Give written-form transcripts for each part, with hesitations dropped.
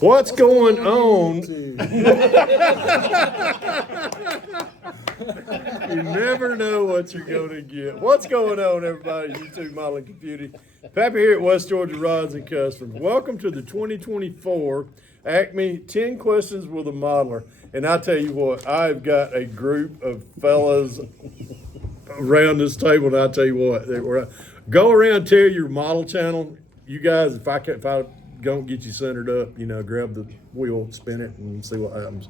What's going on? You never know what you're going to get. What's going on, everybody? YouTube Modeling Computing. Pappy here at West Georgia Rods and Customs. Welcome to the 2024 ACME 10 Questions with a Modeler. And I tell you what, I've got a group of fellas around this table, and I tell you what, go around, tell your model channel. You guys, if I don't get you centered up, grab the wheel, spin it, and see what happens.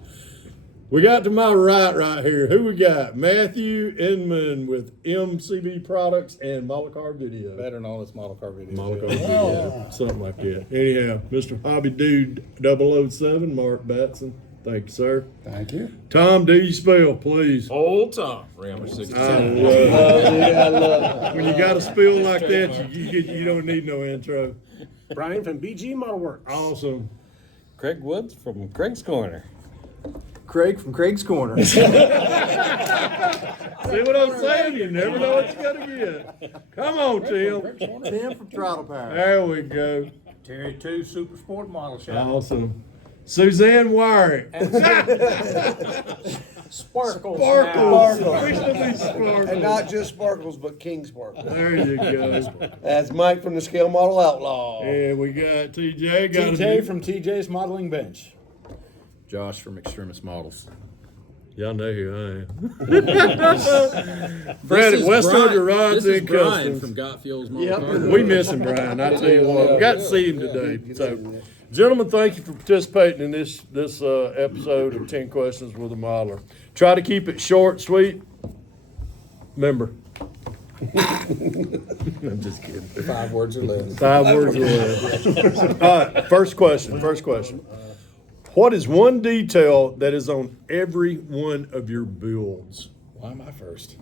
We got to my right here. Who we got? Matthew Inman with MCB Products and Model Car Video. Better known as Model Car Video. Model Car Video, something like that. Anyhow, Mr. Hobby Dude 007, Mark Batson. Thank you, sir. Thank you. Tom, do you spell, please? Old Tom, Rammer 67. I love it. When you got a spill like that, you don't need no intro. Brian from BG Model Works. Awesome. Craig Woods from Craig's Corner. Craig from Craig's Corner. See what I'm saying? You never know what you're going to get. Come on, Tim. Tim from Throttle Power. There we go. Terry 2 Super Sport Model Shop. Awesome. Suzanne Wyrick. Sparkles. Sparkles. And not just Sparkles, but King Sparkles. There you go. That's Mike from the Scale Model Outlaw. And we got TJ. TJ from TJ's Modeling Bench. Josh from Extremis Models. Y'all know who I am. Brad at West Georgia Rods and Brian Customs. from Got Fuels Model Car. We miss him, Brian. I tell you what, we got to see him today. So, gentlemen, thank you for participating in this episode of 10 Questions with a Modeler. Try to keep it short, sweet. Remember. I'm just kidding. 5 words or less. 5 words or less. All right, first question. What is one detail that is on every one of your builds? Why am I first?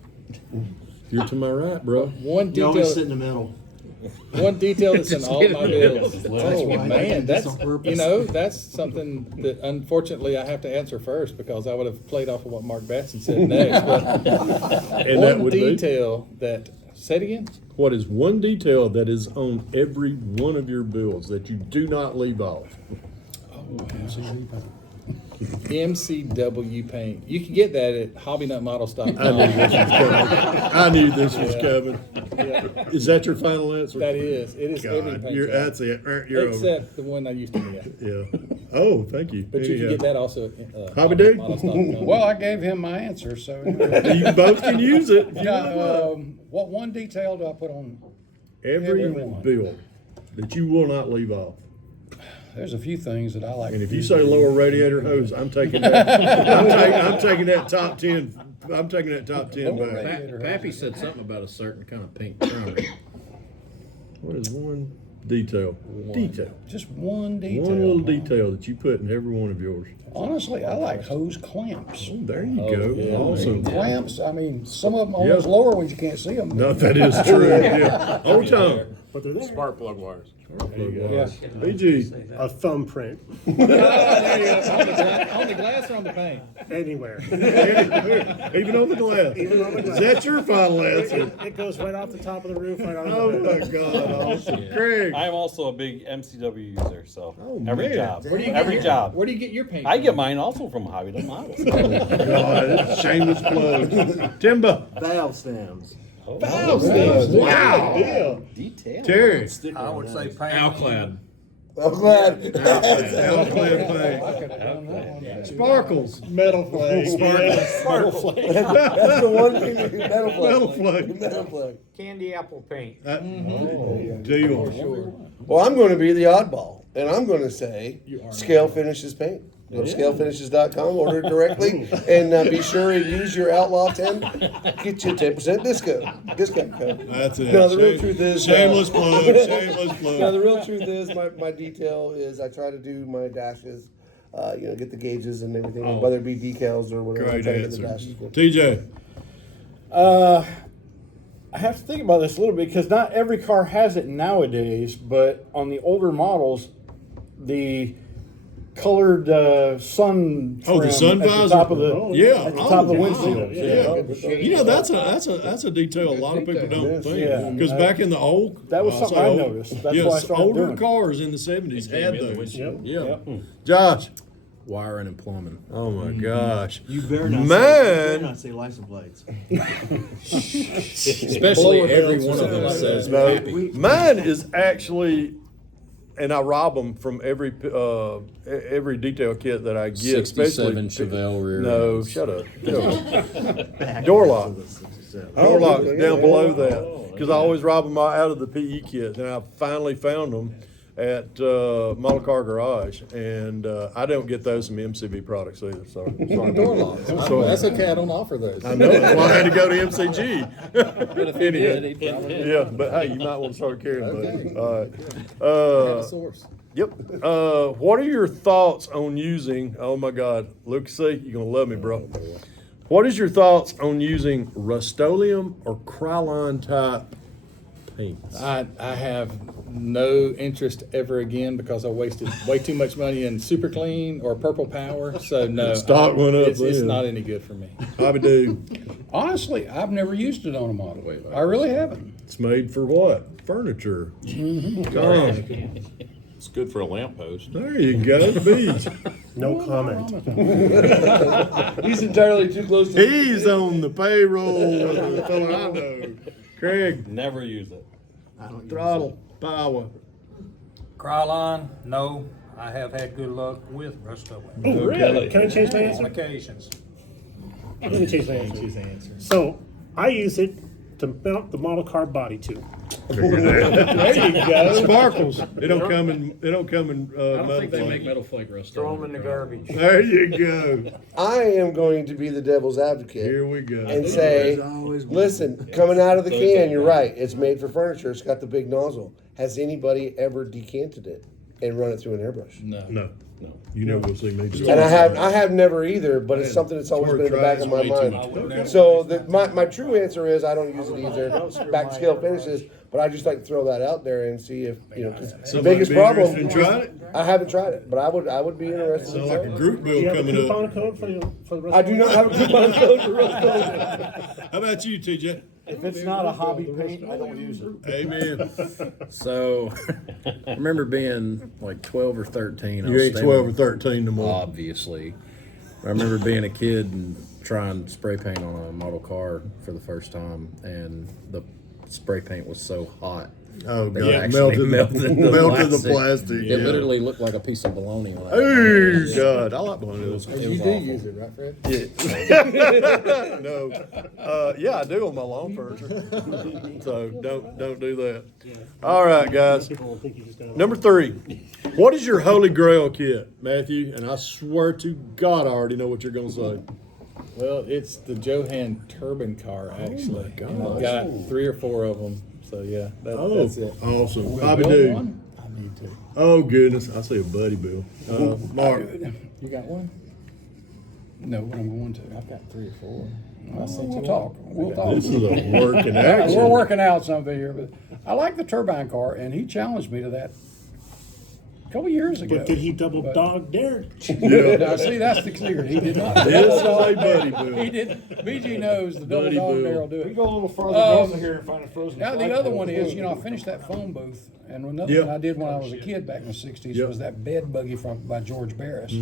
You're to my right, bro. One You always sit detail. in the middle. One detail that's in all my builds. Oh why man, that's that's on purpose. that's something that unfortunately I have to answer first because I would have played off of what Mark Batson said next. But And that one would be? detail that. Say it again. What is one detail that is on every one of your builds that you do not leave off? MCW paint. You can get that at hobbynutmodels.com. I knew this was coming. Is that your final answer? That is. It is every God, paint job. that's it. You're over. Except the one I used to get. Yeah. Oh, thank you. But you can get that also at Hobby Dude? hobbynutmodels.com. Well, I gave him my answer, so. You both can use it. If you want. What one detail do I put on? Every everyone. build that you will not leave off. There's a few things that I like. And if you say lower radiator hose, I'm taking that. I'm taking that top 10. I'm taking that top 10 back. Pappy said something about a certain kind of pink trim. What is one detail? Detail. Just one detail. One little detail that you put in every one of yours. Honestly, I like hose clamps. Oh, there you go. yeah. Awesome. Clamps, I mean, some of them on Yeah. those lower ones you can't see them. No, that is true. Yeah. Old Tom. But they're there. Spark plug wires. Yeah. BG. A thumbprint On the glass or on the paint? anywhere. Even on the glass. Is that your final answer? It goes right off the top of the roof, right on Oh the my God. Awesome. Craig. I'm also a big MCW user, so Oh, every man. job, Where do you every get job. Where do you get your paint? I get mine also from Hobby Models. God, it's a shameless plug. Timba. Valve stems. Wow. Yeah. Detail. Terry. I would say paint. Alclad. I'm glad. Alclad paint. Sparkles. metal flag. Sparkles. That's the one thing that metal flag. Metal flag. Metal flag. Candy apple paint. Deal. Well, I'm going to be the oddball, and I'm going to say Scale Finishes Paint. Go to scalefinishes.com, order it directly, and be sure to use your Outlaw 10. Get you a 10% discount code. That's it. No, the real truth is Shameless plug. Shameless No, plug. the real truth is my detail is I try to do my dashes, get the gauges and everything, whether it be decals or whatever. I Great try to get the answer. dashes good. TJ. I have to think about this a little bit because not every car has it nowadays, but on the older models, the colored sun. Oh, the trim sun at visor. the top of the Yeah. at the top of the wow. windshield. Yeah. You know, that's a detail a lot of people don't think. Yeah. Because back in the old, That was I'll something say I old- noticed. That's why I started older doing it. cars in the 70s had in the those. windshield. Yeah. Josh. Wiring and plumbing. Oh my gosh. You better not Man. say license plates. Especially every one of them says No, happy. mine is actually, and I rob them from every detail kit that I get. 67 especially Chevelle rear No, ends. shut up. Door lock. Door locks down below that because I always rob them out of the PE kits, and I finally found them at Model Car Garage, and I don't get those from MCV products either. Sorry. Door locks. That's okay, I don't offer those. I know. That's why I had to go to MCG. But if he did, he'd probably Yeah, but hey, you might want to start carrying, buddy. All right. have a source. Yep. What are your thoughts on using? Oh my God, Luke, see, you're gonna love me, bro. What is your thoughts on using Rust-Oleum or Krylon type paints? I have no interest ever again because I wasted way too much money in Super Clean or Purple Power. So no, Stock went up It's then. not any good for me. Hobby do. Honestly, I've never used it on a model. I really haven't. It's made for what? Furniture. Gone. It's good for a lamppost. There you go. Beach. No comment. He's entirely too close to. He's on the payroll with the fellow I know. Craig, Never use it. throttle, power. Krylon, no. I have had good luck with Rust-Oleum Oh, really? Can I change my on answer? occasions. Let me change my answer. So I use it to mount the model car body tube. There you go. Sparkles. It don't come in. It don't come in I don't metal think they make flake. metal flake rust. Throw them in the garbage. There you go. I am going to be the devil's advocate Here we go. and say, listen, coming out of the can, you're right. It's made for furniture. It's got the big nozzle. Has anybody ever decanted it and run it through an airbrush? No. You never will see me do And that. I have never either, but it's something that's always been in the back of my Way too mind. much. So my true answer is I don't use it either. Back to scale finishes, but I just like to throw that out there and see if 'cause the Somebody biggest be problem. interested in trying it? I haven't tried it, but I would be interested. Sound in like a trying it. group Do bill you have a coming coupon up. code for the rest I of do not have a coupon code for Rust-Oleum. How about you, TJ? If it's not a hobby paint, I don't use it. Amen. So, I remember being like 12 or 13. I You was ain't standing- 12 or 13 no more. Obviously. I remember being a kid and trying spray paint on a model car for the first time, and the spray paint was so hot. Oh, that God. it actually Melted the plastic. It Yeah. literally looked like a piece of bologna. When I Oh, God. I like bologna. It was You do awful. use it, right, Fred? Yeah. No. Yeah, I do on my lawn furniture. So don't do that. All right, guys. Number 3. What is your holy grail kit, Matthew? And I swear to God, I already know what you're going to say. Well, it's the Johan turbine car, actually. And I've got 3 or 4 of them. So yeah, that's it. Awesome. Hobby Build dude. one? I need to. Oh, goodness. I see a buddy bill. Mark. You got one? No, but I'm going to. I've got 3 or 4. We'll talk. We'll talk. This is a work in action. We're working out something here, but I like the turbine car, and he challenged me to that a couple years ago. But did he double dog dare? Yeah. Now, see, that's the secret. He did not. This is a buddy bill. He did. BG knows the double Buddy dog Bill. dare will do We it. go a little further north of here and find a frozen. Now, the flagpole. other one is, I finished that phone booth, and another Yeah. one I did when I was a kid back in the 60s Yeah. was that bed buggy by George Barris.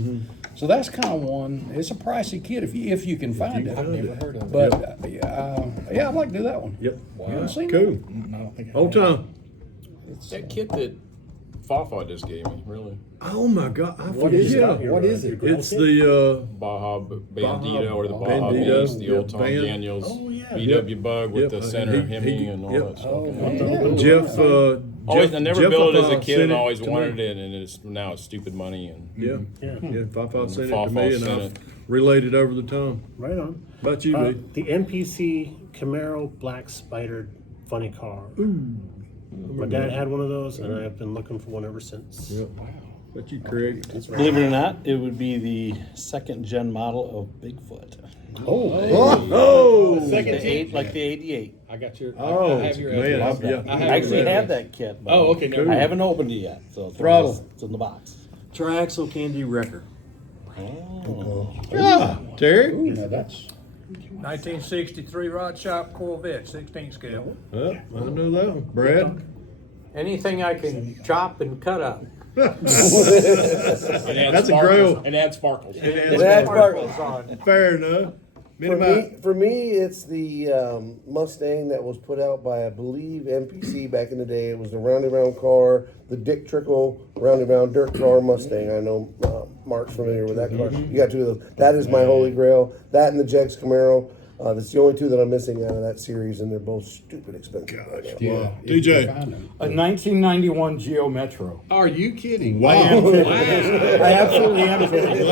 So that's kind of one. It's a pricey kit if you can find it. I've never heard of it. But yeah, I'd like to do that one. Yep. You haven't seen Cool. it? I don't think I Whole time. That kit that Fafa just gave me, really. Oh, my God. I What forget. is Yeah. it? What is it? It's the, Baja Bandito or the Baja Bandito, Beast, the old Tom Band. Daniels Oh, yeah. VW Bug with Yep. the center He- hemming and all yep. that stuff. Jeff, Always, I never built it as a Fafa kid sent and always to me. wanted it, and now it's stupid money. And Yeah. Fafa sent it to Fafa me, and sent I it. relayed it over the tongue. Right on. About you, B. The NPC Camaro Black Spider funny car. My dad had one of those, and I've been looking for one ever since. Yep. About you, Craig. believe it or not, it would be the second gen model of Bigfoot. Oh! Like the 88. I got your. Oh, I have your man. address. Yeah. I I actually have that kit. But Oh, okay, never I mind. haven't opened it yet, so Throttle. it's in the box. Triaxle can-do wrecker. Ah, Terry. Ooh, now that's 1963 Rod Shop Corvette, 16 scale. Oh, I know that one. Brad. Anything I can chop and cut up. That's a grill. And add sparkles. That's Sparkles on. Fair enough. For me, it's the Mustang that was put out by, I believe, MPC back in the day. It was the round and round car, the Dick Trickle round and round dirt car Mustang. I know Mark's familiar with that car. You got two of those. That is my holy grail. That and the Jex Camaro. That's the only two that I'm missing out of that series, and they're both stupid expensive. Right now. Wow. DJ. A 1991 Geo Metro. Are you kidding? Wow. I absolutely am kidding.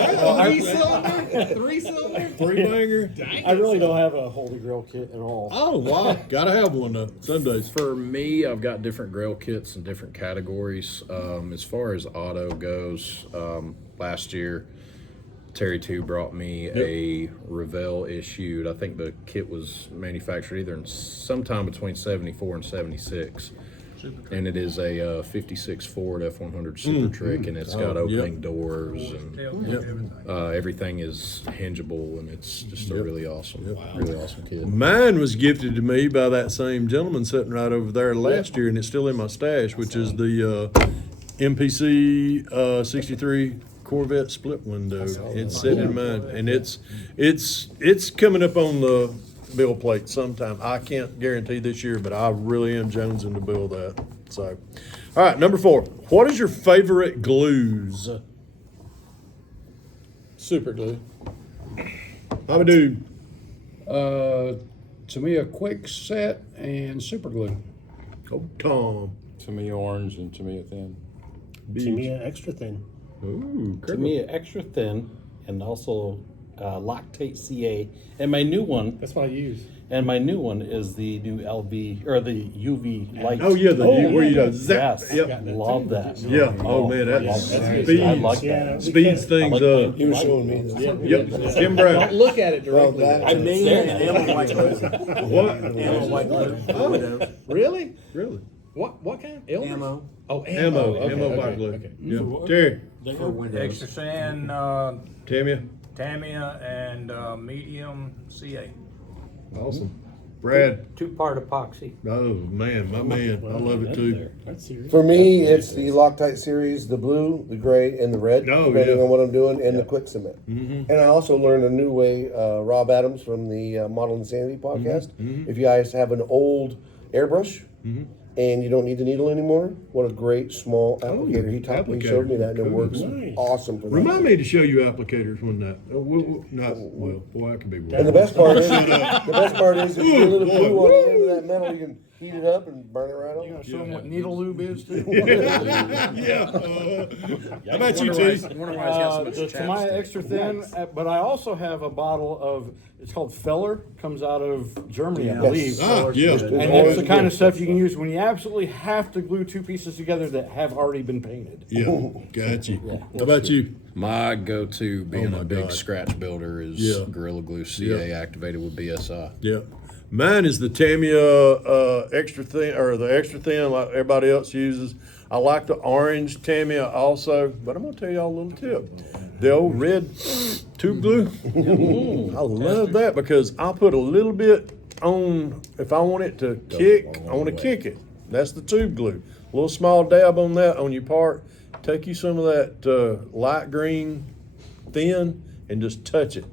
Three-cylinder? Three banger. I really don't have a Holy Grail kit at all. Oh, wow. Gotta have one though. Sundays. For me, I've got different grill kits in different categories. As far as auto goes, last year, Terry 2 brought me a Revell issued. I think the kit was manufactured either in sometime between 74 and 76. And it is a 56 Ford F100 Super Trick, and it's got opening doors, and everything is hingeable, and it's just a really awesome kit. Mine was gifted to me by that same gentleman sitting right over there last year, and it's still in my stash, which is the MPC 63 Corvette split window. It's sitting in mine, and it's coming up on the bill plate sometime. I can't guarantee this year, but I really am jonesing to build that. So, all right, number 4. What is your favorite glues? Super glue. How do? to me a quick set and super glue. Oh, Tom. To me, orange, and to me, a thin. To me, extra thin. Ooh, To me, extra thin, and also Loctite CA. And my new one, That's what I use. and my new one is the new LV or the UV light. Oh yeah, where you go zap. Yes, Yep. love that. Yeah. Oh man, that love speeds, I like that. speeds things up. He was showing me this. Yep. Kim Brown. Look at it Well, directly. that, To me, an Ammo white glue. What? Ammo white glue. Oh, Really? really? What kind? Elvis? Ammo Oh, Ammo. Okay, Ammo okay, white glue. okay. Yeah. Terry. for windows. Extra sand, Tamia. Tamiya, and medium CA. Awesome. Brad. 2-part epoxy. Oh man, my man. I love it too. That's serious. For me, it's the Loctite series, the blue, the gray, and the red, Oh, depending yeah. on what I'm doing, and the quick cement. And I also learned a new way, Rob Adams from the Model Insanity podcast. If you guys have an old airbrush and you don't need the needle anymore, what a great small applicator. He showed me that, and it Cool. works Nice. awesome for that. Remind me to show you applicators when that. Boy, I can be wrong. And the best part is, if you get a little glue on the end of that metal, you can heat it up and burn it right off. Show them what needle lube is too. Yeah. How about you, T? I wonder why it's got so much To my chapstick. extra thin, but I also have a bottle of, it's called Feller, comes out of Germany, I believe. Ah, yeah. And that's the kind of stuff you can use when you absolutely have to glue two pieces together that have already been painted. Yeah. Got you. How about you? My go-to, being my a big God. scratch builder, is Yeah. Gorilla Glue CA Yeah. activated with BSI. Yeah. Mine is the Tamiya extra thin, or the extra thin like everybody else uses. I like the orange Tamiya also, but I'm gonna tell y'all a little tip. The old red tube glue. I love that because I'll put a little bit on if I want it to kick. I want to kick it. That's the tube glue. A little small dab on that on your part. Take you some of that light green thin and just touch it.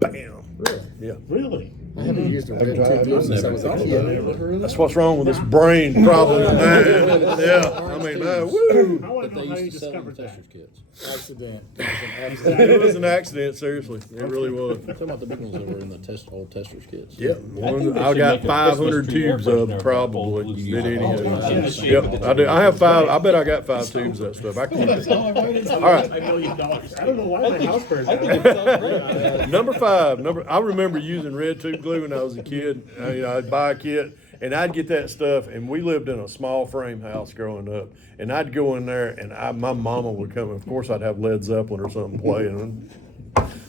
Bam. Really? Yeah. Really? I haven't used a red tube glue since I was a kid. That's what's wrong with this brain problem, man. Yeah, I mean, man, woo. I want to But know they how you used to sell them discovered that. testers kits. Accident. It was an accident, seriously. It really was. I'm talking about the big ones that were in the old testers kits. Yeah, think I they got should make a 500 Christmas tree tubes airbrush of there, probably. gold Did any of blue. those. Yep, I do. I have 5. I bet I got 5 tubes of that stuff. I keep it. All right, $1 million. I don't know why my house burned I down. think it sounds great. number 5. I remember using red tube glue when I was a kid. I'd buy a kit and I'd get that stuff. And we lived in a small frame house growing up. And I'd go in there and my mama would come. Of course, I'd have Led Zeppelin or something playing.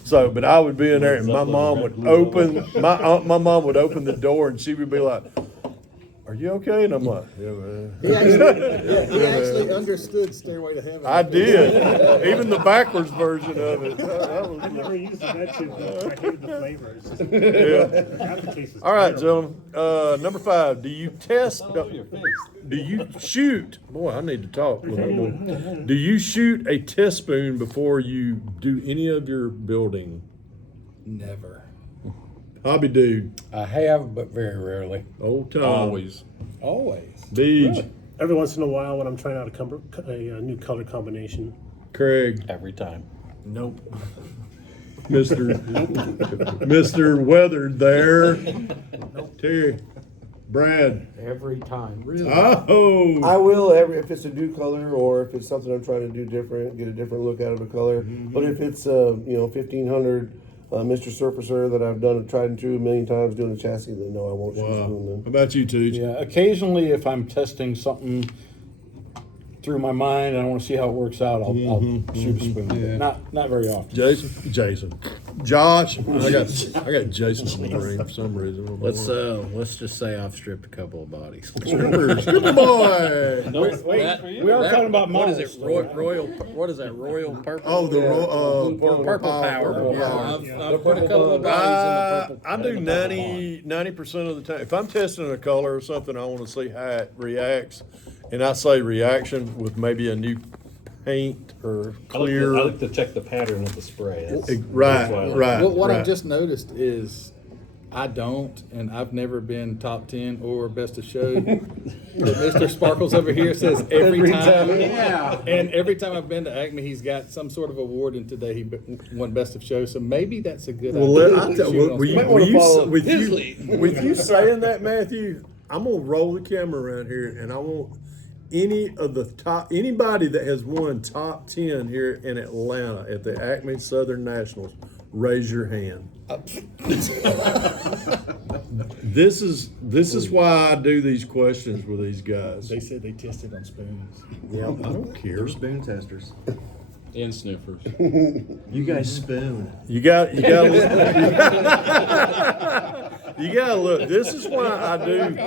So, but I would be in there, and my mom would open my mom would open the door, and she would be like, are you okay? And I'm like, yeah, man. He actually understood Stairway to Heaven. I did. Even the backwards version of it. That was- I never used that too. I hated the flavor. It's just, yeah. aftertaste is All right, terrible. gentlemen. Number 5. Do you test? Do you shoot? Boy, I need to talk. a little more. Do you shoot a test spoon before you do any of your building? Never. Hobby dude. I have, but very rarely. Old Tom. Always. Always. Beej. Every once in a while, when I'm trying out a new color combination, Craig. Every time. Nope. Mr. Weathered there. Terry. Brad. Every time. Oh. I will if it's a new color or if it's something I'm trying to do different, get a different look out of a color. But if it's 1500 Mr. Surfacer that I've done tried and true a million times doing a chassis, then no, I won't shoot a Wow. spoon How then. about you, Tooch? Yeah, occasionally if I'm testing something through my mind and I want to see how it works out, I'll shoot a spoon. But not very often. Jason. Josh. I got Jason on the brain for some reason. I don't know why. Let's just say I've stripped a couple of bodies. Stripper boy. We are talking about What is models. it? Royal. What is that? Royal purple. Oh, the purple power. Purple Yeah, power. I've put a couple of bodies in the purple. I do 90% of the time. If I'm testing a color or something, I want to see how it reacts. And I say reaction with maybe a new paint or clear. I like to check the pattern of the spray. Right. Well, what right. I've just noticed is I don't, and I've never been top 10 or best of show. Mr. Sparkles over here says every time. Yeah. And every time I've been to ACME, he's got some sort of award, and today he won best of show. So maybe that's a good Well, idea. I tell, Shoot on will you, spray. will you, follow with, his you, with you saying that, Matthew, I'm gonna roll the camera around here, and I want anybody that has won top 10 here in Atlanta at the ACME Southern Nationals, raise your hand. This is why I do these questions with these guys. They said they tested on spoons. Yeah, I don't care. Spoon testers. And sniffers. You guys spoon. You got you gotta look. This is why I do these.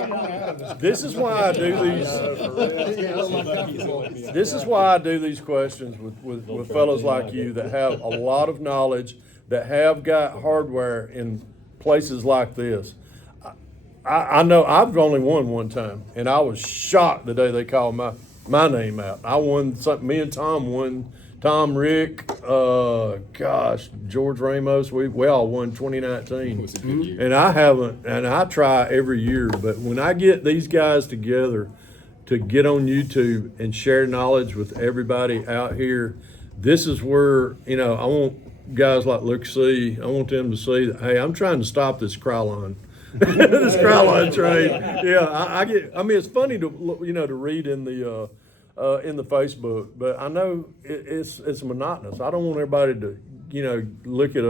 This is why I do these questions with fellows like you that have a lot of knowledge, that have got hardware in places like this. I know I've only won one time, and I was shocked the day they called my name out. I won something. Me and Tom won. Tom, Rick, George Ramos, we all won 2019. It was a good year. And I haven't, and I try every year, but when I get these guys together to get on YouTube and share knowledge with everybody out here, this is where, I want guys like Luke C, I want them to see that, hey, I'm trying to stop this Krylon. This Krylon trade. Yeah, it's funny to read in the Facebook, but I know it's monotonous. I don't want everybody to, look at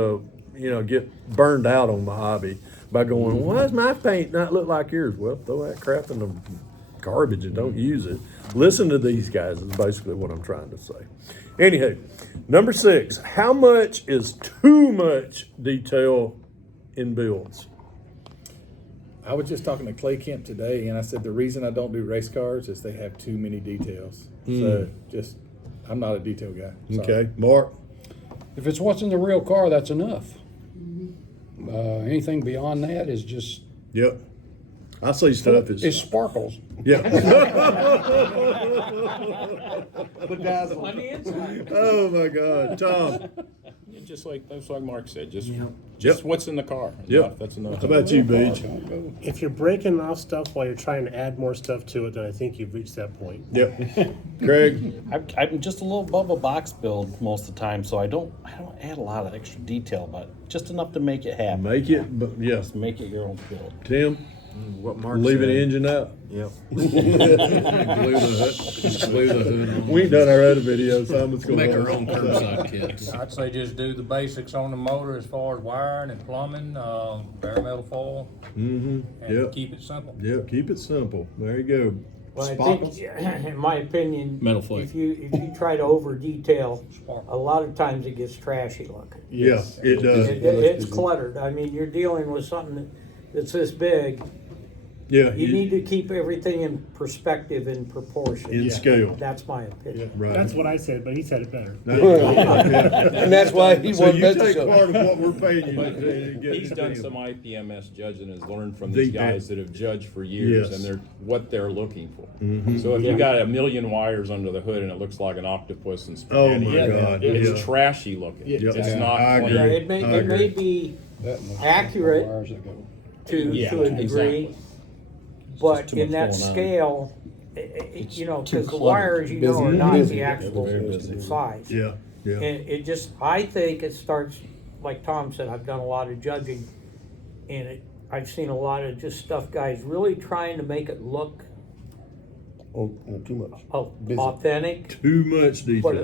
get burned out on the hobby by going, why does my paint not look like yours? Well, throw that crap in the garbage and don't use it. Listen to these guys is basically what I'm trying to say. Anywho, number 6, how much is too much detail in builds? I was just talking to Clay Kemp today, and I said the reason I don't do race cars is they have too many details. So I'm not a detail guy. Sorry. Okay, Mark? If it's what's in the real car, that's enough. Anything beyond that is just, Yep. I see stuff it's is, sparkles. yeah. Bedazzled. Oh my God, Tom. Just like Mark said, just Yep. what's in the car. Yep. Enough. That's enough. How about you, Beach? if you're breaking off stuff while you're trying to add more stuff to it, then I think you've reached that point. Yep. Craig? I'm just a little above a box build most of the time, so I don't add a lot of extra detail, but just enough to make it happen. Make it, but yes. Make it your own build. Tim? What Mark Leaving said. the engine out? Yep. Glue the hood on. We ain't done our other video, so I'm just gonna. Make our own curbside kits. I'd say just do the basics on the motor as far as wiring and plumbing, bare metal foil, and Yep. keep it simple. Yep, keep it simple. There you go. Well, I Sparkles? think, in my opinion, Metal flake. if you try to over detail, a lot of times it gets trashy looking. Yeah, it does. It's cluttered. I mean, you're dealing with something that's this big, Yeah, You need to keep everything in perspective and proportion. in scale. That's my opinion. Right. That's what I said, but he said it better. And that's why he So won you Betsy take Show. part of what we're paying you to get He's to done deal. some IPMS judging and has learned from They these guys did. that have judged for years, Yes. and they're what they're looking for. So if you got a million wires under the hood and it looks like an octopus and Oh spaghetti, my God! it's Yeah. trashy looking. Yep. It's Yeah, not I clean. Yeah, agree. it may, I it may agree. be That much accurate wires that go. to Yeah, a degree, exactly. but too in much that going on. scale, you know, too because the cluttered. wires, you know, are Busy. not Busy. the actual Very busy. size. Yeah, yeah. And it just, I think it starts, like Tom said, I've done a lot of judging, and I've seen a lot of just stuff, guys really trying to make it look Oh, no, too much. Busy. authentic, Too much detail. but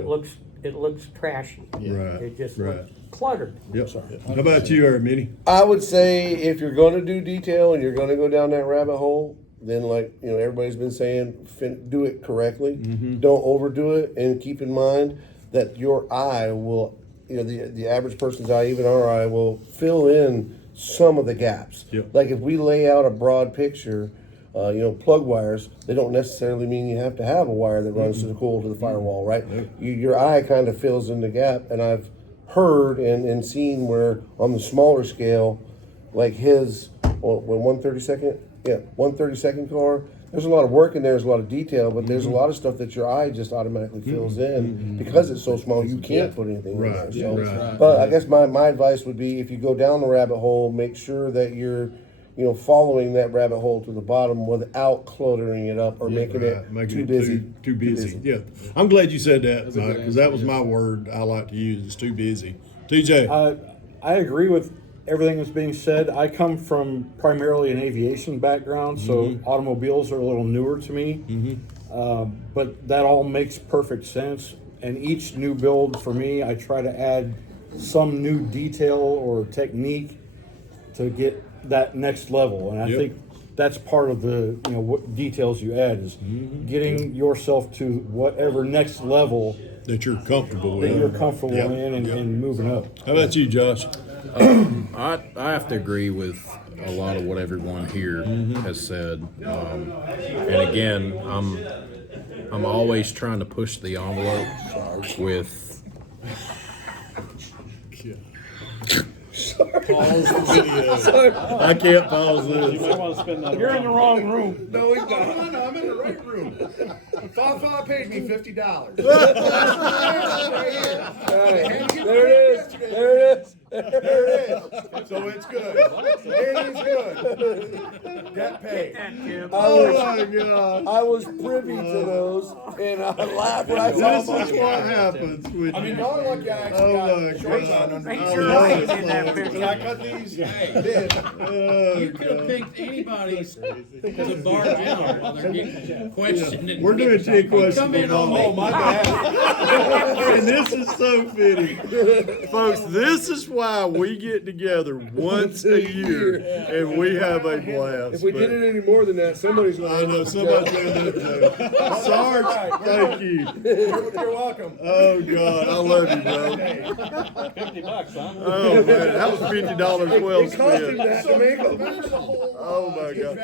it looks trashy. Right. It just right. looks cluttered. Yep. How about you, Armini? I would say if you're going to do detail and you're going to go down that rabbit hole, then like everybody's been saying, do it correctly. Don't overdo it, and keep in mind that your eye will, the average person's eye, even our eye, will fill in some of the gaps. Yep. Like if we lay out a broad picture, plug wires, they don't necessarily mean you have to have a wire that runs to the coil to the firewall, right? Your eye kind of fills in the gap, and I've heard and seen where on the smaller scale, like his, 132nd car, there's a lot of work in there, there's a lot of detail, but there's a lot of stuff that your eye just automatically fills in because it's so small, you can't put anything in there. Right, So, right. but I guess my advice would be if you go down the rabbit hole, make sure that you're following that rabbit hole to the bottom without cluttering it up or making it Making too it busy. Too busy. Yeah. I'm glad you said that, Mike, because that was my word I like to use. It's too busy. TJ. I agree with everything that's being said. I come from primarily an aviation background, so automobiles are a little newer to me. But that all makes perfect sense. And each new build for me, I try to add some new detail or technique to get that next level. And I Yep. think that's part of the what details you add is getting yourself to whatever next level that you're comfortable with. that you're comfortable Yep. in and, Yep. and moving up. How about you, Josh? I have to agree with a lot of what everyone here has said. And again, I'm always trying to push the envelope with. I can't pause this. You're in the wrong room. No, he's not. I'm in the right room. Fafa paid me $50. There it is. There it is. There it is. So it's good. It is good. Got paid. Oh my God. I was privy to those, and I laughed when I saw This is them. what happens when you. Darn lucky I actually Oh got my shorts God. on under Make my sure Oh, I it's ain't in that fun. picture. I cut these. Did. You could have picked anybody's to bar down while they're getting questioned. and- We're doing 10 questions. Come in on Oh, me. my bad. And this is so fitting. Folks, this is why we get together once a year and we have a blast. If we did it any more than that, somebody's going I know somebody's going to do it, Joe. Sarge, thank you. You're welcome. Oh, God, I love you, bro. $50, huh? Oh, man, that was $50 well It cost him spent. that to make them. Oh, my God.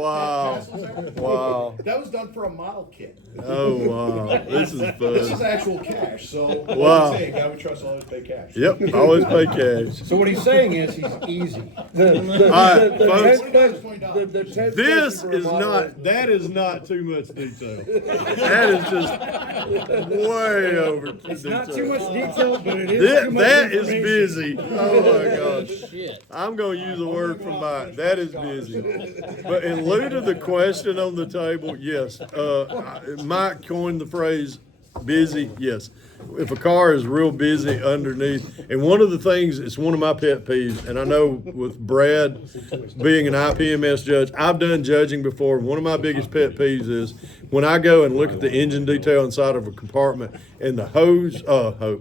Wow. Wow. That was done for a model kit. Oh, wow. This is This is fun. actual cash, so Wow. a guy we trust always pay cash. Yep, always pay cash. So what he's saying is he's easy. All right, folks. The 10th This question for a is model that is not too much detail. That is just way over It's detail. not too much detail, but it is too much That is information. busy. Oh my gosh. I'm gonna use a word from Mike. That is busy. But in lieu of the question on the table, yes. Mike coined the phrase busy, yes. If a car is real busy underneath, and one of the things, it's one of my pet peeves, and I know with Brad being an IPMS judge, I've done judging before, and one of my biggest pet peeves is when I go and look at the engine detail inside of a compartment and the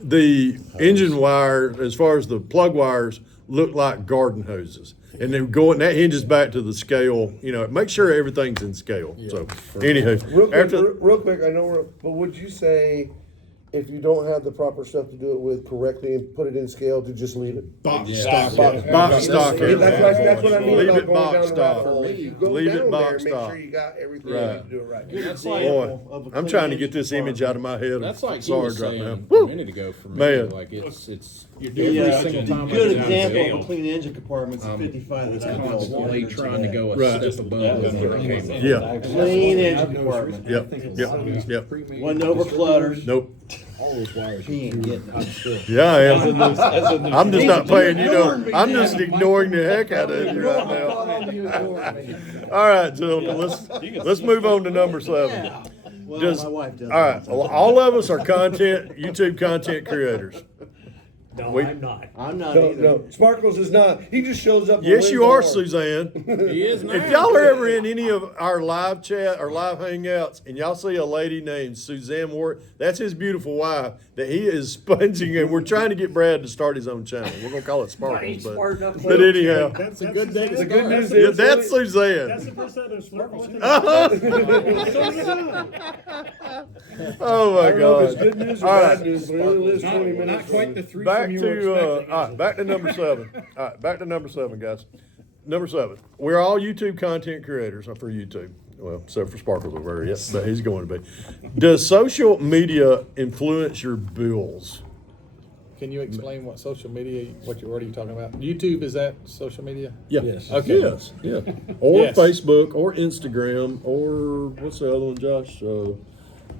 the engine wire, as far as the plug wires, look like garden hoses. And then and that hinges back to the scale, make sure everything's in scale. So, anywho, Real quick, I know but would you say if you don't have the proper stuff to do it with correctly and put it in scale, to just leave it. Box Yeah. stock. Box- Box stock. That's what I mean Leave about it going box down the stock. rabbit hole. If you go Leave it down there, box make stock. sure you got everything Right. you need to do it right. That's Boy, I'm trying to get this image out of my head. That's like he Sarge was right now. saying Woo! a minute ago for me. Man. Like it's The every single time good I get out of example of jail, a clean engine compartment's a 55 that's got all constantly water trying to go a Right. step above when it came in. Yeah. Clean engine compartment. Yep. Wasn't over cluttered. Nope. All those wires. He ain't getting it still. Yeah, I am. I'm just not paying, I'm just ignoring the heck out of you right now. All right, gentlemen, let's move on to number 7. Well, Does- my wife does. All right, well, all of us are YouTube content creators. No, We- I'm not. I'm not No, either. no, Sparkles is not. He just shows up. and Yes, wins you on are, art. Suzanne. He is now. If y'all are ever in any of our live chat or live hangouts and y'all see a lady named Suzanne Ward, that's his beautiful wife that he is sponging, and we're trying to get Brad to start his own channel. We're gonna call it Sparkles, but anyhow, That's a good day to the start. news yeah, is that's That's Suzanne. the first time there's Sparkles. Oh my I don't know if it's God! good news or All bad right. news, but it only lives 20 minutes. Not quite the three Back you were to expecting. all right, back to number 7. All right, back to number 7, guys. Number 7. We're all YouTube content creators for YouTube. Well, except for Sparkles over there, yes, but he's going to be. Does social media influence your bills? Can you explain what social media, what are you talking about? YouTube, is that social media? Yeah. Yes. Okay. Yes. Yeah. Or Yes. Facebook, or Instagram, or what's the other one, Josh?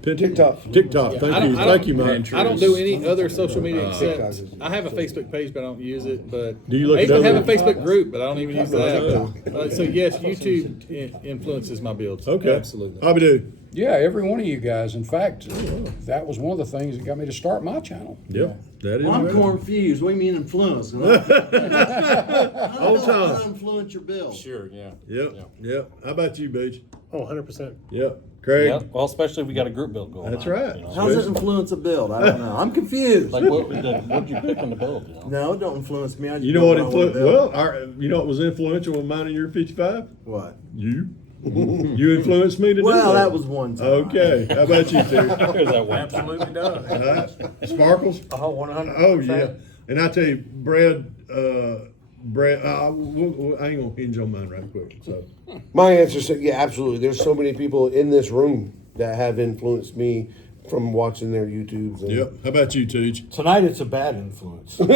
TikTok. TikTok. Thank you, Mike. I don't do any other social media except I have a Facebook page, but I don't use it. But Do you look I at even have other- a Facebook group, but I don't even use that. So yes, YouTube influences my builds. Okay. Absolutely. How we do? Yeah, every one of you guys. In fact, that was one of the things that got me to start my channel. Yeah. That is. Well, I'm right. confused. What do you mean influence? How Whole time. does that influence your bill? Sure, yeah. Yep. How about you, Beach? Oh, 100%. Yep. Craig? Yeah, well, especially if we got a group build going. That's on, right. you know. How does it influence a build? I don't know. I'm confused. Like what'd you pick on the build? You know? No, it don't influence me. I just You know what build I wanna influenced? build. Well, you know what was influential in mine in your 55? What? You. You influenced me to do Well, that. that was one time. Okay. How about you two? There's that one. Absolutely does. All right. Sparkles? Oh, 100%. Oh, yeah. And I tell you, Brad, I ain't gonna hinge on mine right quick. So My answer is yeah, absolutely. There's so many people in this room that have influenced me from watching their YouTubes. And yep. How about you, Teach? Tonight it's a bad influence. But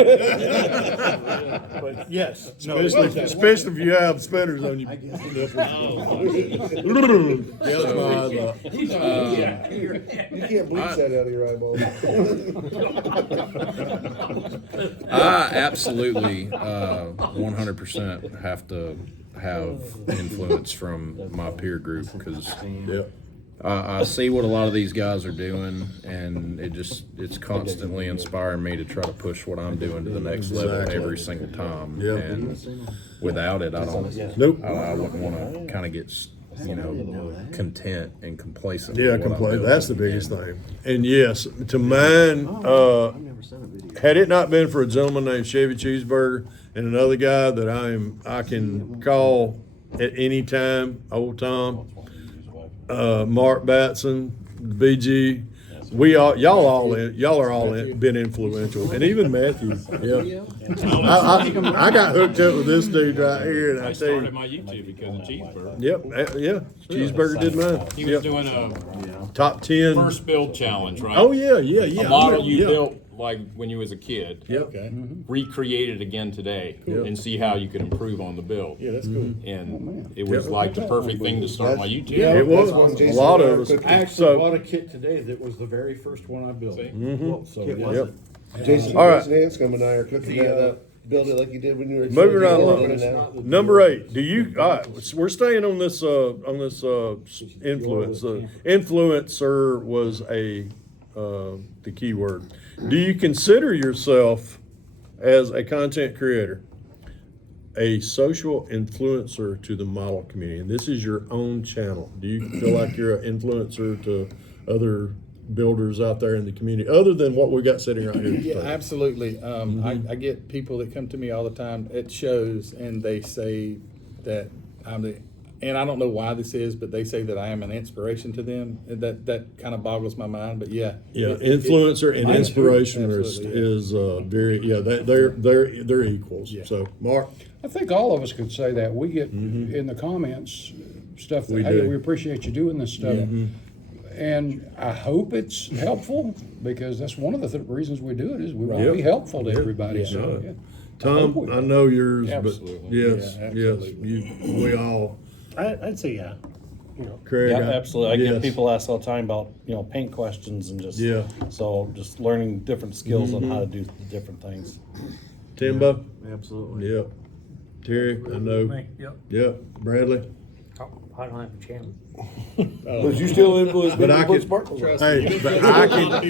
yes, no, Especially if you have spinners on you. You can't bleach that out of your eyeball. I absolutely 100% have to have influence from my peer group because Yep. I see what a lot of these guys are doing, and it's constantly inspiring me to try to push what I'm doing to the next level Exactly. every single time. Yep. And without it, I don't. Nope. I wouldn't want to kind of get content and complacent. Yeah, with what I'm complain. doing. That's the biggest thing. And yes, to mine, I've never sent a video. had it not been for a gentleman named Chevy Cheeseburger and another guy that I can call at any time, old Tom, Mark Batson, BG, y'all are all been influential, and even Matthew. Yeah, I got hooked up with this dude right here, and I I tell you, started my YouTube because of Cheeseburger. yep, yeah, Cheeseburger did mine. He was Yep. doing a Top 10. first build challenge, right? Oh yeah. A model you yeah. built like when you was a kid. Yep. Okay. Recreate it again today and see how you could improve on the build. Yeah, that's cool. And it was like the perfect thing to start my YouTube. Yeah. It was That's one a Jason lot Miller of us. cooked. I actually So- bought a kit today that was the very first one I built. See? Well, so Kit yeah. was Yep. it? Jason, All right. Jason Hanscom and I are cooking that up. Build it like you did when you were a kid. Moving right Build along. it now. Number 8. Do you? All right, we're staying on this influence. Influencer was the key word. Do you consider yourself as a content creator a social influencer to the model community? And this is your own channel. Do you feel like you're an influencer to other builders out there in the community, other than what we got sitting right here Yeah, today? absolutely. I get people that come to me all the time at shows, and they say that and I don't know why this is, but they say that I am an inspiration to them. And that kind of boggles my mind. But yeah, influencer and Mine too. inspiration Absolutely, is very they're equals. Yeah. So Mark, I think all of us could say that. We get in the comments stuff that, We hey, do. we appreciate you doing this stuff. And I hope it's helpful, because that's one of the reasons we do it, is we want to be helpful to everybody. So, yeah. Tom, I know yours, Absolutely. but yes, Yeah, yes, absolutely. we all. I'd say yeah. You know, Craig, Yeah, absolutely. I yes. get people ask all the time about, paint questions and just, Yeah. so just learning different skills on how to do different things. Timbo, Absolutely. yep. Terry, I know. Me, yep. Yep. Bradley. I don't have a channel. But you still influence But people I to put can, sparkles on. hey, but I can,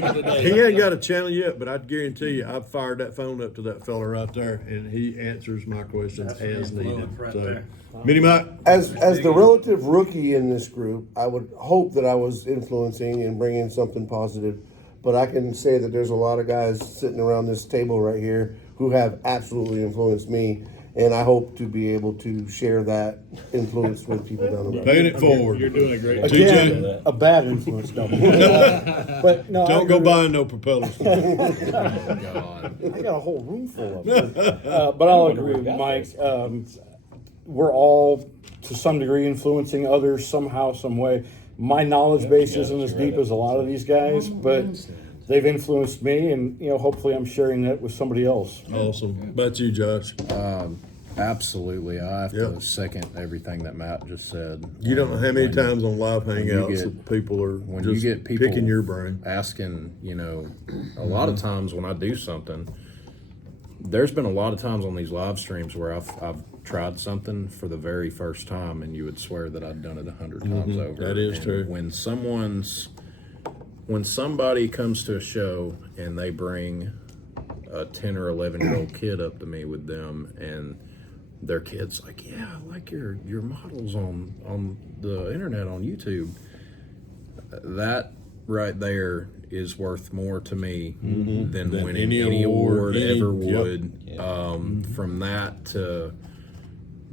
he ain't got a channel yet, but I'd guarantee you, I've fired that phone up to that fella right there, and he answers my questions as needed. So, Minnie Mike, As the relative rookie in this group, I would hope that I was influencing and bringing something positive. But I can say that there's a lot of guys sitting around this table right here who have absolutely influenced me, and I hope to be able to share that influence with people down the road. paying it forward. You're doing a great job. Again, TJ, a bad influence, don't. But no, I don't go agree. buying no propellers. I got a whole room full of them. But I'll agree with Mike. We're all, to some degree, influencing others somehow, some way. My knowledge base isn't as deep as a lot of these guys, but they've influenced me, and hopefully I'm sharing that with somebody else. Awesome. How about you, Josh? Absolutely. I have Yep. to second everything that Matt just said. You don't know how many When- times on live you hangouts get- that people are when just you get people picking your brain. asking, a lot of times when I do something, there's been a lot of times on these live streams where I've tried something for the very first time, and you would swear that I'd done it 100 times over. That is And true. When somebody comes to a show and they bring a 10 or 11-year-old kid up to me with them, and their kid's like, yeah, I like your models on the internet on YouTube. That right there is worth more to me than winning any award ever would. From that to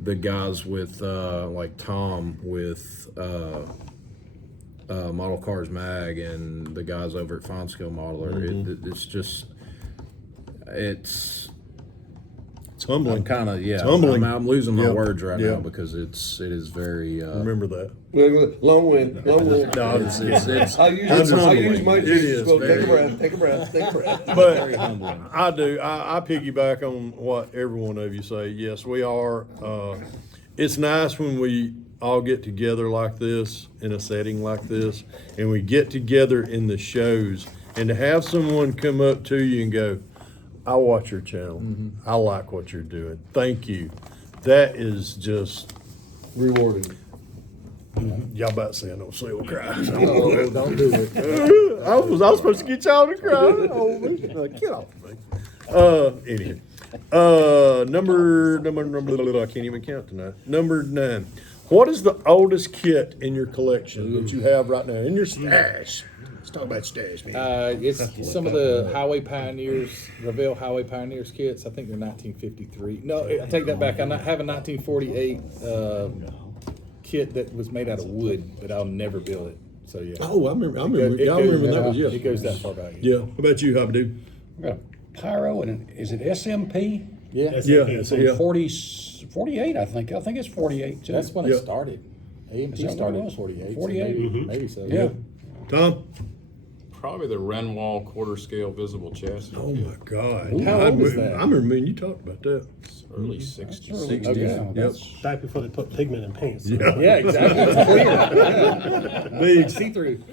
the guys with like Tom with Model Cars Mag, and the guys over at Fine Skill Modeler. It's just it's humbling. I'm kind of It's humbling. I'm losing my Yep. words right Yep. now because it is very. Remember that. Long win. No, it's I'll use my It is quote. very- Take a breath. But I do. I piggyback on what every one of you say. Yes, we are. It's nice when we all get together like this in a setting like this, and we get together in the shows, and to have someone come up to you and go, I watch your channel. I like what you're doing. Thank you. That is just Rewarding. y'all about to say I don't say will cry. No, don't do it. I was supposed to get y'all to cry. Get off of me. Anyway. Number, I can't even count tonight. Number 9. What is the oldest kit in your collection that you have right now in your stash? Let's talk about stash, man. It's some of the Highway Pioneers, Revell Highway Pioneers kits. I think they're 1953. No, I take that back. I have a 1948 kit that was made out of wood, but I'll never build it. So yeah. Oh, I remember. It I remember goes- that was It goes that far back. Yeah. How about you, Hobby? I've got a Pyro, and is it SMP? Yeah. Yeah. From Yeah. 48, I think. I think it's 48 too. That's when Yeah. it started. Is AMT that what it started in was? 48. 48? So maybe so. Yeah. Tom? Probably the Renwall quarter scale visible chassis. Oh my God. How old is that? I remember me and you talked about that. Early 60s. Okay. Yep. That's- back before they put pigment in paint. So. Yeah, exactly. It's clear. Big. See through.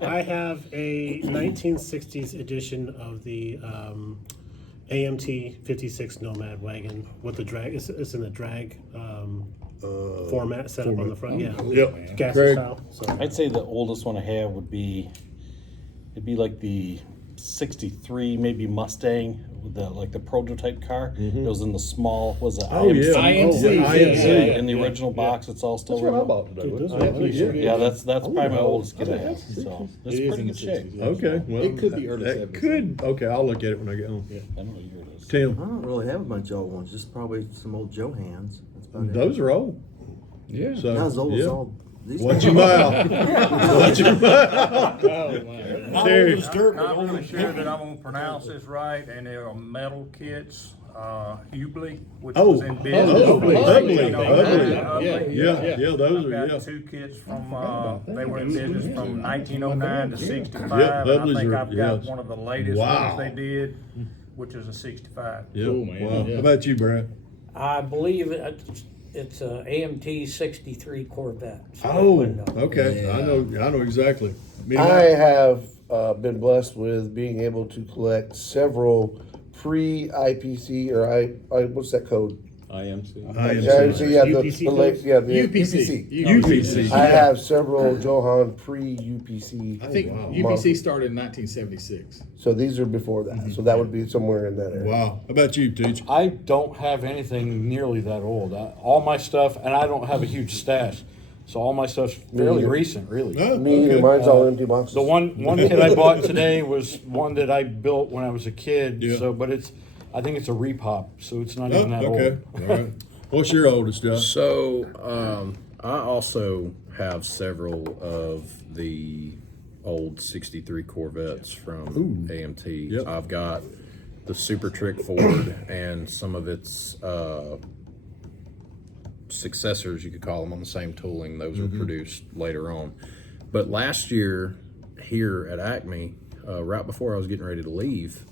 I have a 1960s edition of the AMT 56 Nomad wagon with the drag. It's in a drag format set up on the front. Yeah, Yep. gas Craig? style. So I'd say the oldest one I have would be, it'd be like the 63 maybe Mustang with the prototype car. It was in the small, was it Oh, yeah. IMC. Oh, IMC. in the original box. It's all still That's what I Renwall. bought today. Dude, those wasn't are it? really Yeah, that's probably my know. oldest kid I I have. have So It it's is pretty in good the shape. 60s, yeah. Okay. Well, It could be early that 70s. could. Okay, I'll look at it when I get home. I don't know what year it is. Tim, I don't really have a bunch of old ones, just probably some old Johans. That's about it. those are old. Yeah. So, Not as old as yeah. all these. Watch your mouth. Watch your mouth. Terry. I'm really sure that I'm gonna pronounce this right, and they are metal kits, Hubley, which Oh, was in business. Hubley, You know, Hubley. Yeah, those are, I've yeah. got 2 kits from, they were in business from 1909 to 65, Yeah, and I Hubley's think are- I've got yes. one of the latest Wow. ones they did, which is a 65. Yeah. Cool, man. Wow. Yeah. How about you, Brad? I believe it's a AMT 63 Corvette. So Oh, window. okay. I know exactly. Me and I have been blessed with being able to collect several pre-IPC or what's that code? IMC. IMC, yeah, the UPC. UPC. I have several Johan pre-UPC. I think UPC started in 1976. So these are before that. So that would be somewhere in that area. Wow. How about you, Teach? I don't have anything nearly that old. All my stuff, and I don't have a huge stash, so all my stuff's fairly recent, really. Oh, Me either. okay. Mine's all empty boxes. The one kit I bought today was one that I built when I was a kid. Yeah. So, but I think it's a repop, so it's not Oh, even that okay. old. All right. What's your oldest, Josh? So, I also have several of the old 63 Corvettes from AMT. Yep. I've got the Super Trick Ford and some of its successors, you could call them, on the same tooling. Those were produced later on. But last year here at ACME, right before I was getting ready to leave,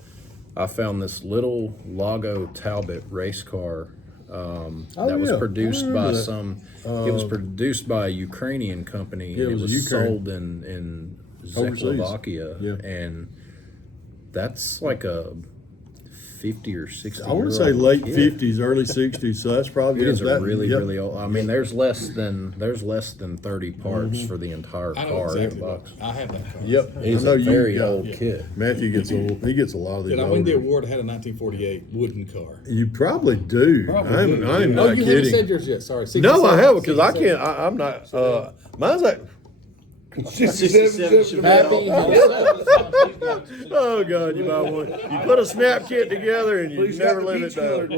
I found this little Lago Talbot race car that was produced by it was produced by a Ukrainian company, Yeah, and it it was was Ukraine. sold in Overseas. Czechoslovakia, Yeah. and that's like a 50 or 60. I want to say late 50s, early 60s. So that's probably It is that, a really, yep. really old. I mean, there's less than 30 parts for the entire I know car in exactly the box. I have that car. Yep. It's I know a very you got- old kit. Matthew gets old. He gets a lot of these. Did I win the older. award? I had a 1948 wooden car. You probly do. I'm Oh, not you haven't kidding. said yours yet. Sorry. No, I 67, haven't because I 67. can't. I'm not. Mine's like. 67 Happy Oh God, you might want. You put a snap kit together and you never let it down.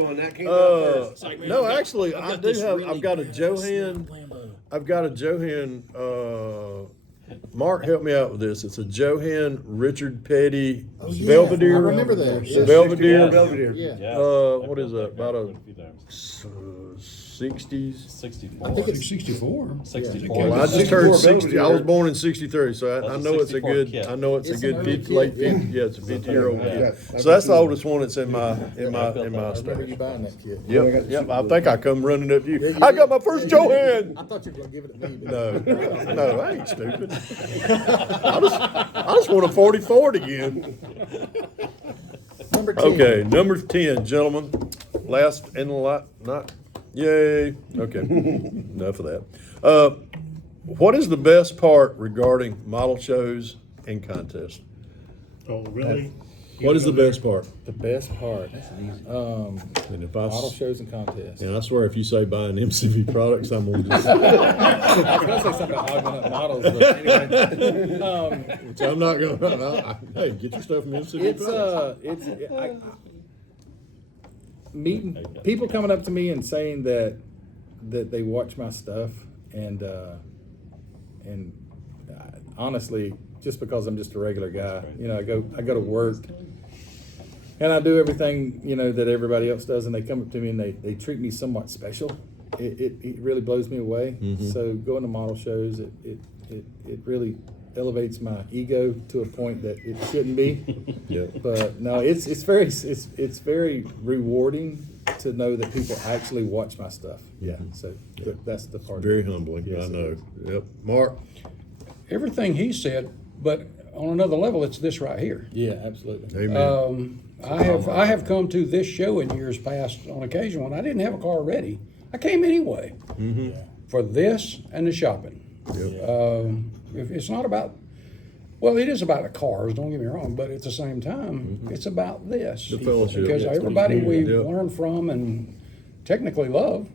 No, actually, I do have. I've got a Johan. I've got a Johan. Mark, help me out with this. It's a Johan Richard Petty Belvedere. I remember that. Yeah. Belvedere. Belvedere. Yeah. What is that? About a 60s. 64. I think it's 64. 64. Well, I just 64 turned 60. Belvedere. I was born in 63, so I That's a know it's a 64 good. kit. I know it's a It's good an early 50, kit, late yeah. 50. Yeah, it's a 50-year-old Yeah. kit. So that's the oldest one that's in my I remember you buying that kit. Yep. I think I come running up to you. I got my first Johan. I thought you were going to give it to me. No, I ain't stupid. I just want a 40 again. Number 10. Okay, number 10, gentlemen. Last and not. Yay. Okay, enough of that. What is the best part regarding model shows and contests? Oh, really? What is the best part? The best part. And if I, Model shows and contests. and I swear, if you say buying MCV products, I'm gonna just. I was going to say something about augment up models, but anyway. Which I'm not gonna. Hey, get your stuff from MCV products. Meeting people coming up to me and saying that they watch my stuff, and honestly, just because I'm just a regular guy, I go to work and I do everything that everybody else does, and they come up to me and they treat me somewhat special. It really blows me away. So going to model shows, it really elevates my ego to a point that it shouldn't be. Yeah. But no, it's very rewarding to know that people actually watch my stuff. Yeah. So that's the part. Very humbling. Yes, I it know. is. Yep. Mark. Everything he said, but on another level, it's this right here. Yeah, absolutely. Amen. I have come to this show in years past on occasion when I didn't have a car ready. I came anyway for this and the shopping. It's not about, well, it is about the cars, don't get me wrong, but at the same time, it's about this. The fellowship. Because Yeah. everybody we Yeah. learn from and technically love,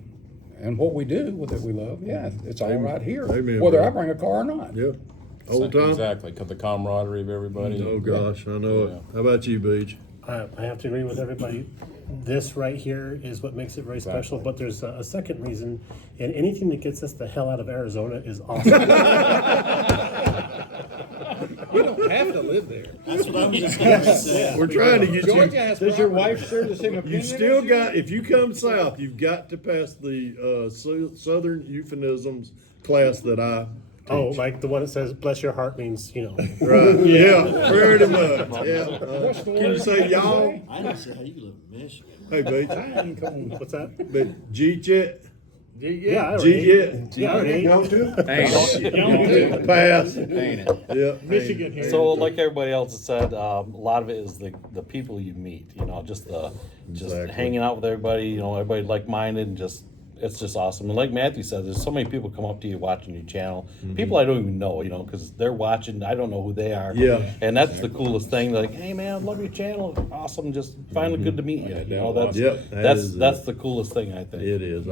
and what we do that we love, it's all right here, Amen, whether brother. I bring a car or not. Yep. Old time. Exactly, 'cause the camaraderie of everybody. Oh gosh, I know it. How about you, Beach? I have to agree with everybody. This right here is what makes it very special, but there's a second reason, and anything that gets us the hell out of Arizona is awesome. You don't have to live there. That's what I'm just gonna say. We're trying to get Georgia you. has Does your property. wife share the same You opinion? still as you? got, if you come south, you've got to pass the Southern euphemisms class that I Oh, teach. like the one that says "bless your heart" means, you know. Right, yeah, pretty much, yeah. Can you say y'all? I don't see how you live in Michigan. Hey, babe, What's that? but G-Jet, Yeah, I G-Jet, Yeah, I already ate. Young too? pass. Ain't it? Yeah. Michigan here. So, like everybody else has said, a lot of it is the people you meet. You know, just Exactly. hanging out with everybody. You know, everybody like minded, and it's just awesome. And like Matthew said, there's so many people come up to you watching your channel. People I don't even know. You know, because they're watching. I don't know who they are. Yeah. And that's the coolest thing. They're like, hey man, I love your channel. Awesome. Just finally good to meet you. You know, that's Yep, that that's is that's the coolest thing I think. It is.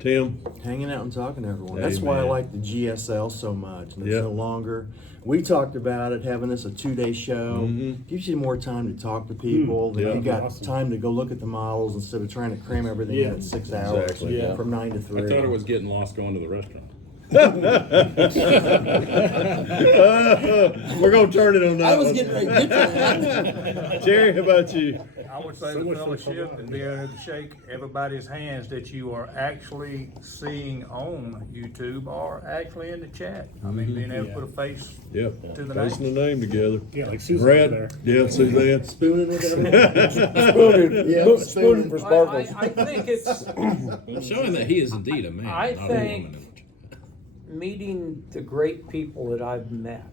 Tim, Hanging out and talking to everyone. That's why I Amen. like the GSL so much. And it's Yeah. no longer. We talked about it, having this a 2-day show. Gives you more time to talk to people. Yeah. You got Awesome. time to go look at the models instead of trying to cram everything in at 6 hours Exactly. Yeah. from 9 to 3. I thought it was getting lost going to the restaurant. we're gonna turn it on that. I was one. getting ready to get to that. Jerry, how about you? I would say the fellowship and being able to shake everybody's hands that you are actually seeing on YouTube or actually in the chat. I mean, being able to put a face Yep. to the Facing name. the name together. Yeah, like Susan Brad, over there. yeah, Suzanne. Spooning it. Spooning, Yeah, spooning for sparkles. I think it's, Showing that he is indeed a man, I not think- a woman. meeting the great people that I've met.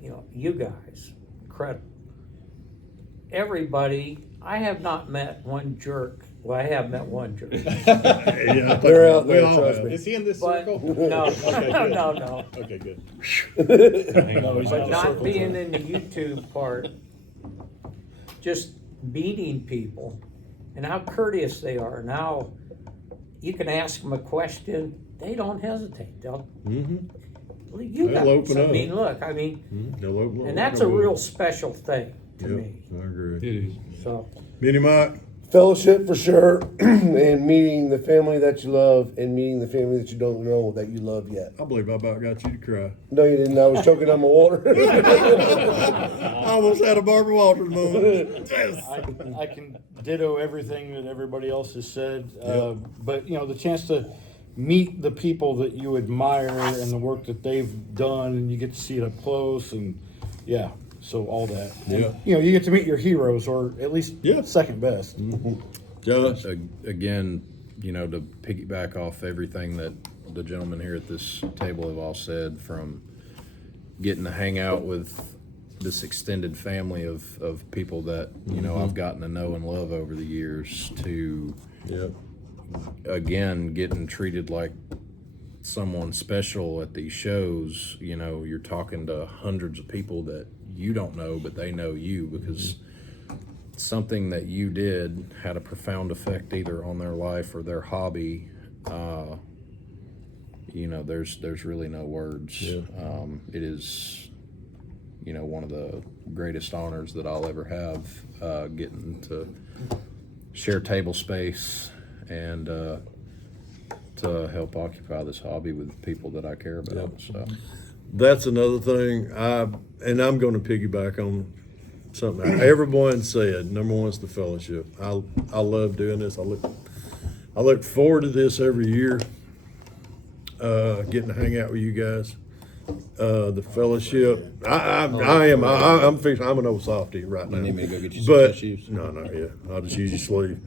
You know, you guys, incredible. Everybody, I have not met one jerk. Well, I have met one jerk. Yeah, They're out we there, all trust have. me. Is he in this But, circle? no, good. no. Okay, good. No, he's But not not being in the YouTube part, just meeting people and how courteous they are and how you can ask them a question, they don't hesitate. They'll, you They'll guys, open I up. mean, look, I mean, They'll open up and that's like a would. real special thing to Yep, me. I agree. It is. So, Mini Mike, Fellowship for sure, and meeting the family that you love, and meeting the family that you don't know that you love yet. I believe I about got you to cry. No, you didn't. I was choking on my water. I almost had a Barbara Walters moment. Yes. I can ditto everything that everybody else has said, but you know, the chance to meet the people that you admire and the work that they've done, and you get to see it up close, and so all that. And, Yeah. you know, you get to meet your heroes, or at least Yeah. second best. Josh, Again, you know, to piggyback off everything that the gentlemen here at this table have all said, from getting to hang out with this extended family of people that, you know, I've gotten to know and love over the years, to, yeah, again, getting treated like someone special at these shows. You know, you're talking to hundreds of people that you don't know, but they know you, because something that you did had a profound effect either on their life or their hobby. You know, there's really no words. It is, you know, one of the greatest honors that I'll ever have, getting to share table space and to help occupy this hobby with people that I care about. So that's another thing. And I'm going to piggyback on something everyone said. Number one is the fellowship. I love doing this. I look forward to this every year. Getting to hang out with you guys. The fellowship. I'm an old softy right now. you need me to go get you some tissues? No, yeah. I'll just use your sleeve.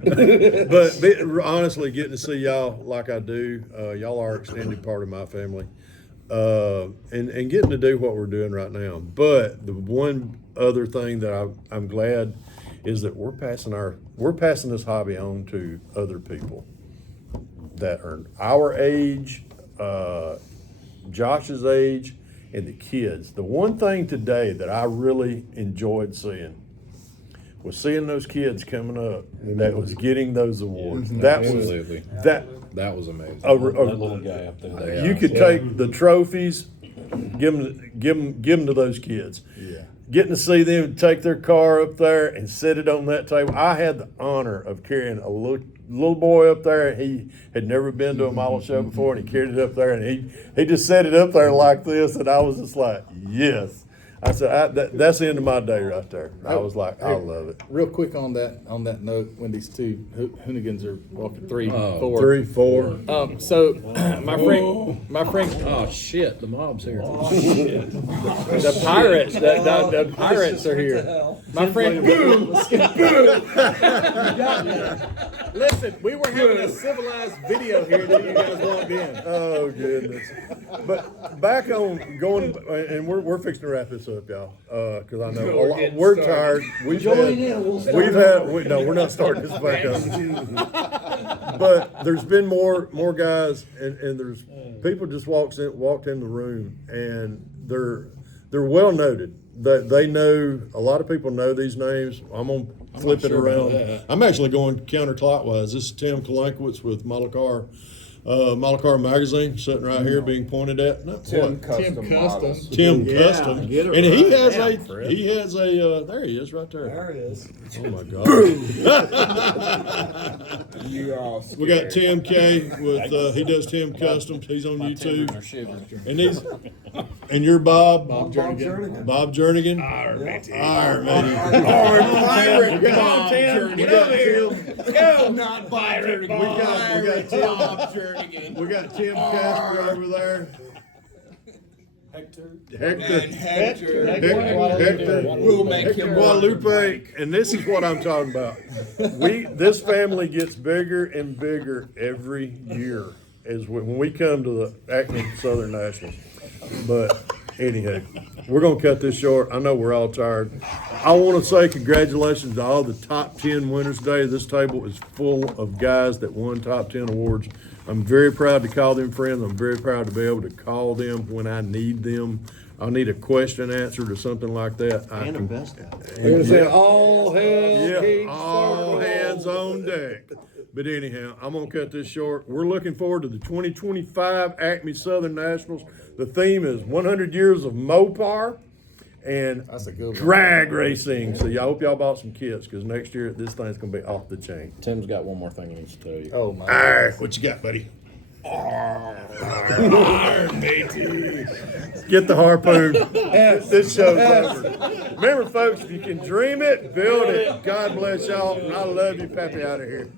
But honestly, getting to see y'all like I do, y'all are an extended part of my family. And getting to do what we're doing right now. But the one other thing that I'm glad is that we're passing this hobby on to other people that are our age, Josh's age, and the kids. The one thing today that I really enjoyed seeing was seeing those kids coming up that was getting those awards. That Absolutely. was that was amazing. That little guy up there. you could take the trophies, give them to those kids. Yeah. getting to see them take their car up there and set it on that table. I had the honor of carrying a little boy up there. He had never been to a model show before, and he carried it up there, and he just set it up there like this, and I was just like, yes. I said, that's the end of my day right there. I was like, I love it. Real quick on that note, when these two Hoonigans are walking 3, 4. 3, 4. So my friend, Oh shit, the mob's here. the pirates, the pirates are here. My friend, listen, we were having a civilized video here until you guys walked in. Oh goodness! But back on going, and we're fixing to wrap this up, y'all, because I know we're tired. We're not starting this back up. But there's been more guys, and there's people just walked in the room, and they're well noted. That they know, a lot of people know these names. I'm gonna flip it around. I'm actually going counterclockwise. This is Tim Kalankowitz with Model Car Magazine, sitting right here, being pointed at. No, Tim what? Custom models. Tim Custom, get it and he right. has Yeah, a he has a there he is right there. There it is. Oh my God! You all We got Tim K with he does Tim Customs. He's on YouTube, and you're Bob Jernigan. Bob Jernigan. Arr, matey. Come on, Tim. Get over here. Go. Not Bob Jernigan. We got Tim Casper over there. Hector. We'll make him Guadalupe, and this is what I'm talking about. This family gets bigger and bigger every year as when we come to the ACME Southern Nationals. But anyhow, we're gonna cut this short. I know we're all tired. I want to say congratulations to all the top 10 winners today. This table is full of guys that won top 10 awards. I'm very proud to call them friends. I'm very proud to be able to call them when I need them. I need a question answered or something like that. And a best out. They're gonna say all hell. Yeah, all hands on deck. But anyhow, I'm going to cut this short. We're looking forward to the 2025 ACME Southern Nationals. The theme is 100 years of Mopar and That's a good one. drag racing. So I hope y'all bought some kits because next year this thing's going to be off the chain. Tim's got one more thing he needs to tell you. Oh my. All right, what you got, buddy? Get the harpoon. This show's over. Remember, folks, if you can dream it, build it. God bless y'all, and I love you. Pappy out of here.